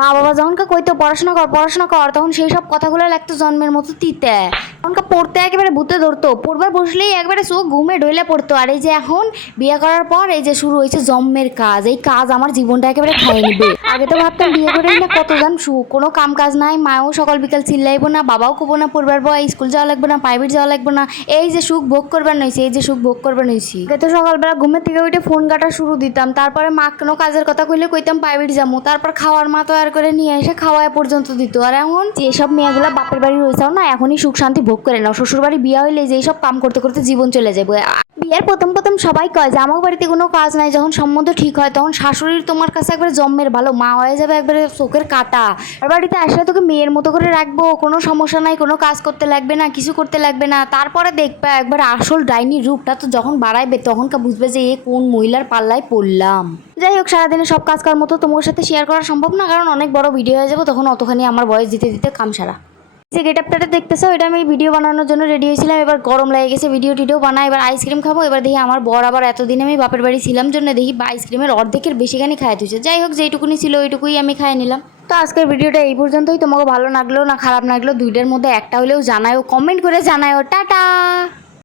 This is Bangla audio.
মা বাবা যখনকে কইতো পড়াশোনা কর তখন সেই সব কথাগুলো লাগতো জন্মের মতো তিতে। তখনকে পড়তে একেবারে ভূতে ধরতো, পড়বার বসলেই একবারে চোখ ঘুমে ঢইলে পড়তো। আর এই যে এখন বিয়ে করার পর এই যে শুরু হয়েছে জন্মের কাজ, এই কাজ আমার জীবনটা একেবারে খাইয়ে নিবে। আগে তো ভাবতাম বিয়ে করেই না কতজন সুখ, কোনো কাম কাজ নাই, মাও সকাল বিকাল চিল্লাইবো না, বাবাও কবো না পড়বার বয় স্কুল যাওয়া লাগবে না, প্রাইভেট যাওয়া লাগবে না, এই যে সুখ ভোগ করবার নইছি, এই যে সুখ ভোগ করবার নইছি। আগে তো সকালবেলা ঘুমের থেকে উঠে ফোন কাটা শুরু দিতাম, তারপরে মা কোনো কাজের কথা কইলে কইতাম প্রাইভেট যাবো, তারপর খাওয়ার মা তৈরি করে নিয়ে এসে খাওয়ায় পর্যন্ত দিত। আর এখন যেসব মেয়েগুলা বাপের বাড়ি রয়েছেও না এখনই সুখ শান্তি ভোগ করে নাও, শ্বশুর বাড়ি বিয়ে হইলে যে সব কাম করতে করতে জীবন চলে যাবে। বিয়ের প্রথম সবাই কয় যে আমার বাড়িতে কোনো কাজ নাই, যখন সম্বন্ধ ঠিক হয় তখন শাশুড়ির তোমার কাছে একবারে জন্মের ভালো, মা হয়ে যাবে একবারে চোখের কাটা। আর বাড়িতে আসলে তোকে মেয়ের মতো করে রাখবো, কোনো সমস্যা নাই, কোনো কাজ করতে লাগবে না, কিছু করতে লাগবে না। তারপরে দেখবে একবার আসল ডাইনির রূপটা তো যখন বাড়াইবে তখনকে বুঝবে যে এ কোন মহিলার পাল্লায় পড়লাম। যাই হোক, সারাদিনে সব কাজ করার মতো তোমার সাথে শেয়ার করা সম্ভব না, কারণ অনেক বড় ভিডিও হয়ে যাবো, তখন অতখানি আমার বয়স দিতে দিতে কাম সারা। যে গেট আপটা দেখতেছো এটা আমি ভিডিও বানানোর জন্য রেডি হয়েছিলাম, এবার গরম লেগে গেছে, ভিডিও টিডিও বানাই, এবার আইসক্রিম খাবো। এবার দেখি আমার বর আবার এতদিন আমি বাপের বাড়ি ছিলাম জন্য দেখি আইসক্রিমের অর্ধেকের বেশিখানি খাই তুইছে। যাই হোক, যেইটুকুনি ছিল ওইটুকুই আমি খাই নিলাম। তো আজকের ভিডিওটা এই পর্যন্তই। তোমাকে ভালো লাগলো না খারাপ লাগলো দুইটার মধ্যে একটা হলেও জানাও, কমেন্ট করে জানাও। টাটা।